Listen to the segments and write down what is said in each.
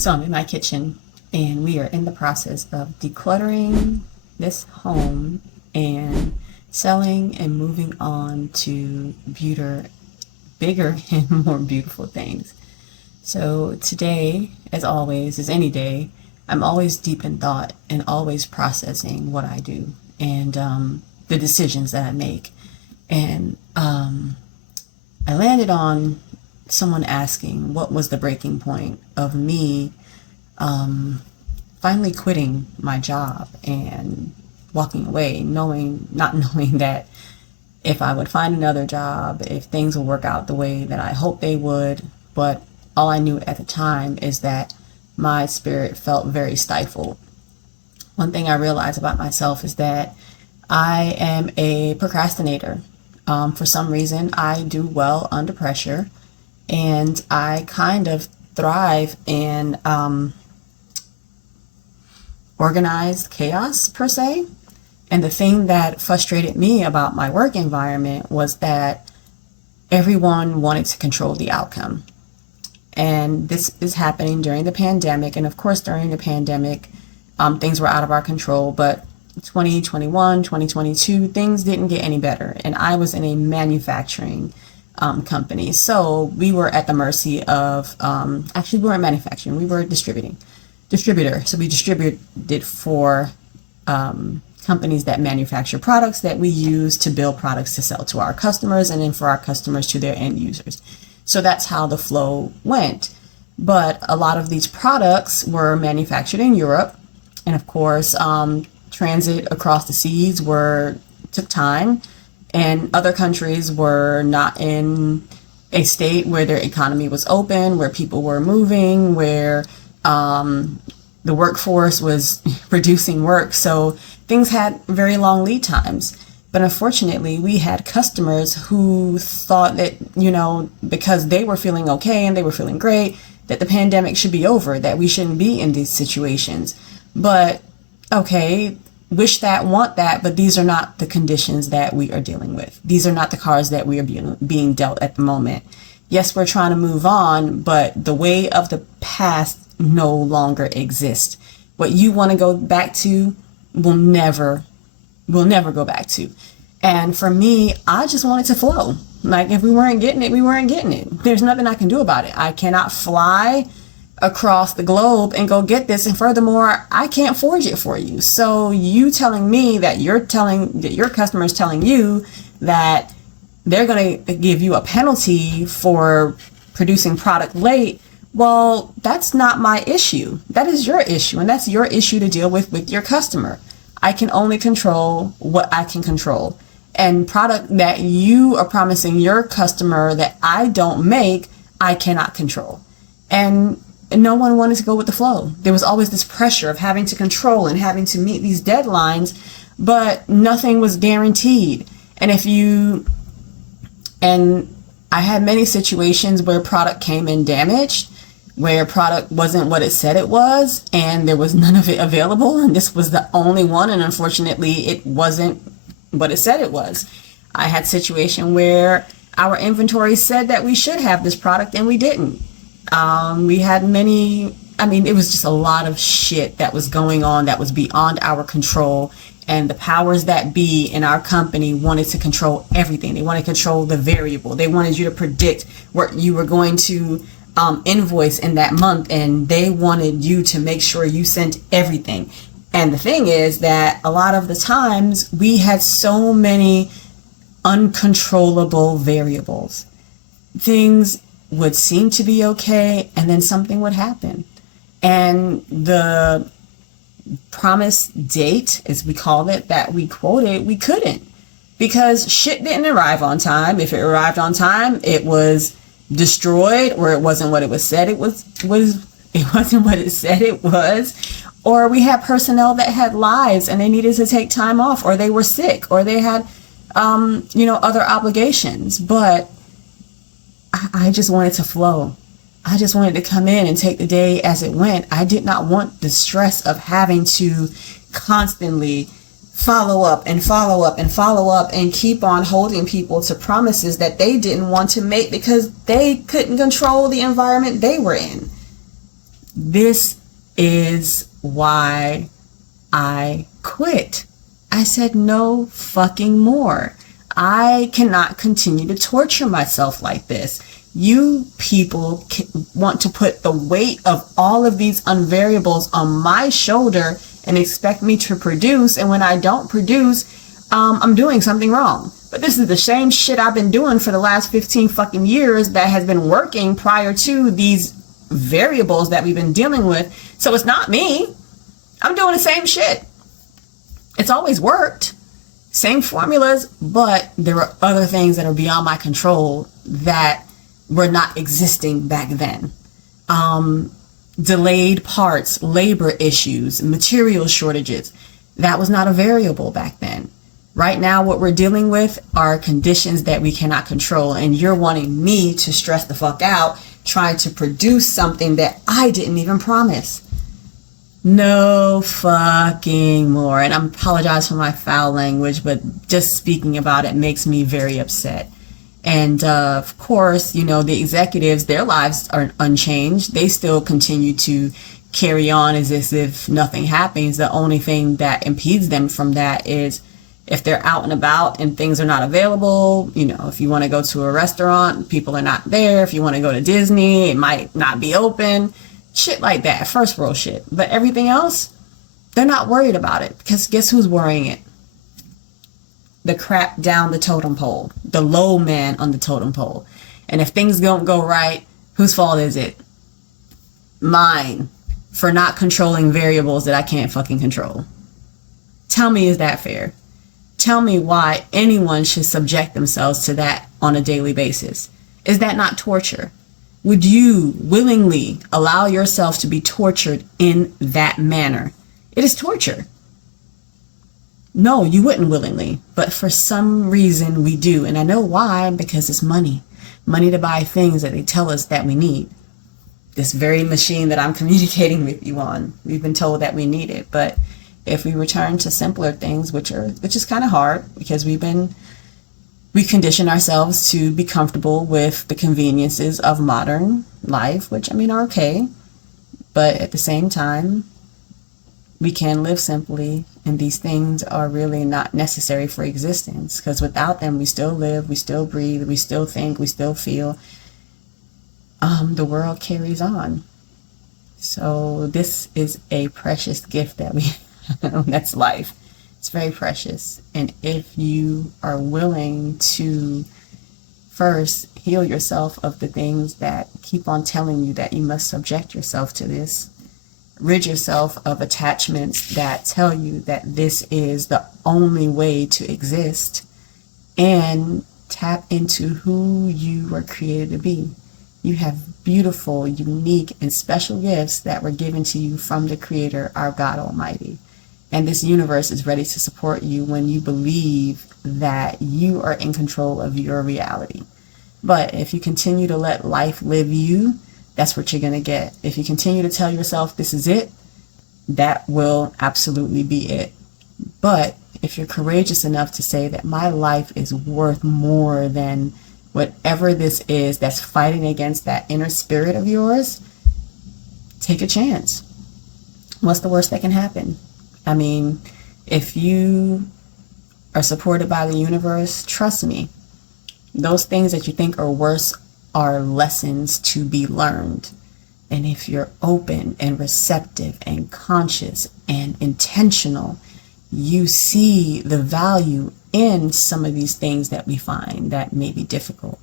So I'm in my kitchen and we are in the process of decluttering this home and selling and moving on to bigger and more beautiful things. So today, as always, as any day, I'm always deep in thought and always processing what I do and the decisions that I make. And I landed on someone asking what was the breaking point of me finally quitting my job and walking away, not knowing that if I would find another job, if things would work out the way that I hoped they would. But all I knew at the time is that my spirit felt very stifled. One thing I realized about myself is that I am a procrastinator. For some reason, I do well under pressure, and I kind of thrive in organized chaos, per se. And the thing that frustrated me about my work environment was that everyone wanted to control the outcome. And this is happening during the pandemic. And of course, during the pandemic, things were out of our control. But 2021, 2022, things didn't get any better. And I was in a manufacturing company. So we were at the mercy of, actually we weren't manufacturing, we were distributor. So we distributed for companies that manufacture products that we use to build products to sell to our customers, and then for our customers to their end users. So that's how the flow went. But a lot of these products were manufactured in Europe. And of course, transit across the seas took time, and other countries were not in a state where their economy was open, where people were moving, where the workforce was producing work. So things had very long lead times. But unfortunately, we had customers who thought that, because they were feeling okay and they were feeling great, that the pandemic should be over, that we shouldn't be in these situations. But okay, wish that, want that, but these are not the conditions that we are dealing with. These are not the cards that we are being dealt at the moment. Yes, we're trying to move on, but the way of the past no longer exists. What you want to go back to will never go back to. And for me, I just want it to flow. Like, if we weren't getting it, we weren't getting it. There's nothing I can do about it. I cannot fly across the globe and go get this. And furthermore, I can't forge it for you. So you telling me that your customer is telling you that they're going to give you a penalty for producing product late. Well, that's not my issue. That is your issue. And that's your issue to deal with your customer. I can only control what I can control. And product that you are promising your customer that I don't make, I cannot control. And no one wanted to go with the flow. There was always this pressure of having to control and having to meet these deadlines, but nothing was guaranteed. And I had many situations where product came in damaged, where product wasn't what it said it was, and there was none of it available, and this was the only one, and unfortunately it wasn't what it said it was. I had a situation where our inventory said that we should have this product and we didn't. We had it was just a lot of shit that was going on that was beyond our control, and the powers that be in our company wanted to control everything. They wanted to control the variable. They wanted you to predict what you were going to invoice in that month, and they wanted you to make sure you sent everything. And the thing is that a lot of the times we had so many uncontrollable variables. Things would seem to be okay, and then something would happen. And the promised date, as we called it, that we quoted, we couldn't, because shit didn't arrive on time. If it arrived on time, it was destroyed, or it wasn't what it was said it was it wasn't what it said it was. Or we had personnel that had lives and they needed to take time off, or they were sick, or they had other obligations. But I just wanted to flow. I just wanted to come in and take the day as it went. I did not want the stress of having to constantly follow up and follow up and follow up and keep on holding people to promises that they didn't want to make because they couldn't control the environment they were in. This is why I quit. I said no fucking more. I cannot continue to torture myself like this. You people want to put the weight of all of these unvariables on my shoulder and expect me to produce, and when I don't produce, I'm doing something wrong. But this is the same shit I've been doing for the last 15 fucking years that has been working prior to these variables that we've been dealing with. So it's not me. I'm doing the same shit. It's always worked. Same formulas, but there were other things that are beyond my control that were not existing back then. Delayed parts, labor issues, material shortages. That was not a variable back then. Right now, what we're dealing with are conditions that we cannot control. And you're wanting me to stress the fuck out, trying to produce something that I didn't even promise. No fucking more. And I apologize for my foul language, but just speaking about it makes me very upset. And of course, you know, the executives, their lives are unchanged. They still continue to carry on as if nothing happens. The only thing that impedes them from that is if they're out and about and things are not available. You know, if you want to go to a restaurant, people are not there. If you want to go to Disney, it might not be open. Shit like that, first world shit. But everything else, they're not worried about it, because guess who's worrying it? The crap down the totem pole, the low man on the totem pole. And if things don't go right, whose fault is it? Mine, for not controlling variables that I can't fucking control. Tell me, is that fair? Tell me why anyone should subject themselves to that on a daily basis. Is that not torture? Would you willingly allow yourself to be tortured in that manner? It is torture. No, you wouldn't willingly, but for some reason we do. And I know why, because it's money. Money to buy things that they tell us that we need. This very machine that I'm communicating with you on, we've been told that we need it. But if we return to simpler things, which is kind of hard, because we condition ourselves to be comfortable with the conveniences of modern life, which I mean are okay. But at the same time, we can live simply, and these things are really not necessary for existence, because without them we still live, we still breathe, we still think, we still feel. The world carries on. So this is a precious gift that we have. That's life. It's very precious. And if you are willing to first heal yourself of the things that keep on telling you that you must subject yourself to this, rid yourself of attachments that tell you that this is the only way to exist, and tap into who you were created to be. You have beautiful, unique, and special gifts that were given to you from the Creator, our God Almighty. And this universe is ready to support you when you believe that you are in control of your reality. But if you continue to let life live you, that's what you're going to get. If you continue to tell yourself this is it, that will absolutely be it. But if you're courageous enough to say that my life is worth more than whatever this is that's fighting against that inner spirit of yours, take a chance. What's the worst that can happen? I mean, if you are supported by the universe, trust me, those things that you think are worse are lessons to be learned. And if you're open and receptive and conscious and intentional, you see the value in some of these things that we find that may be difficult.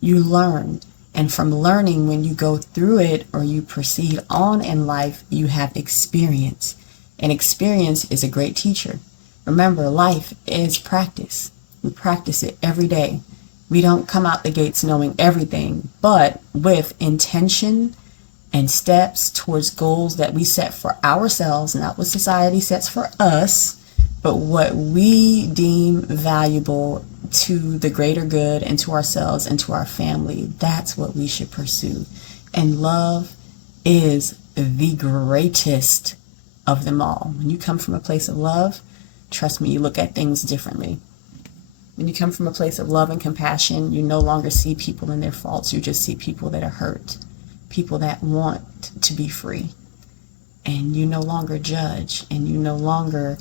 You learn. And from learning, when you go through it or you proceed on in life, you have experience. And experience is a great teacher. Remember, life is practice. We practice it every day. We don't come out the gates knowing everything, but with intention and steps towards goals that we set for ourselves, not what society sets for us, but what we deem valuable to the greater good and to ourselves and to our family. That's what we should pursue. And love is the greatest of them all. When you come from a place of love, trust me, you look at things differently. When you come from a place of love and compassion, you no longer see people in their faults. You just see people that are hurt, people that want to be free, and you no longer judge, and you no longer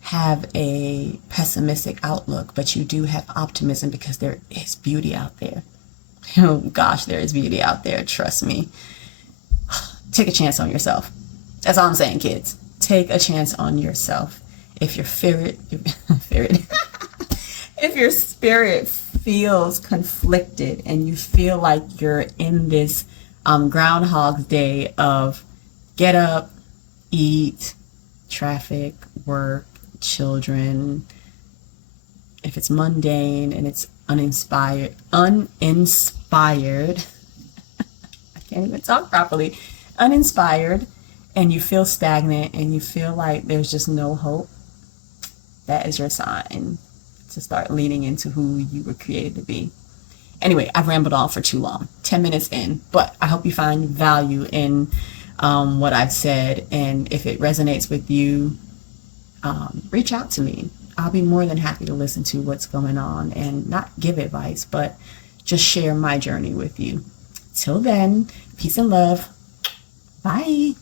have a pessimistic outlook, but you do have optimism because there is beauty out there. Oh gosh, there is beauty out there. Trust me. Take a chance on yourself. That's all I'm saying, kids. Take a chance on yourself. If your if your spirit feels conflicted and you feel like you're in this Groundhog's Day of get up, eat, traffic, work, children, if it's mundane and it's uninspired, I can't even talk properly, uninspired, and you feel stagnant and you feel like there's just no hope, that is your sign to start leaning into who you were created to be. Anyway, I've rambled on for too long, 10 minutes in, but I hope you find value in what I've said. And if it resonates with you, reach out to me. I'll be more than happy to listen to what's going on and not give advice, but just share my journey with you. Till then, peace and love. Bye.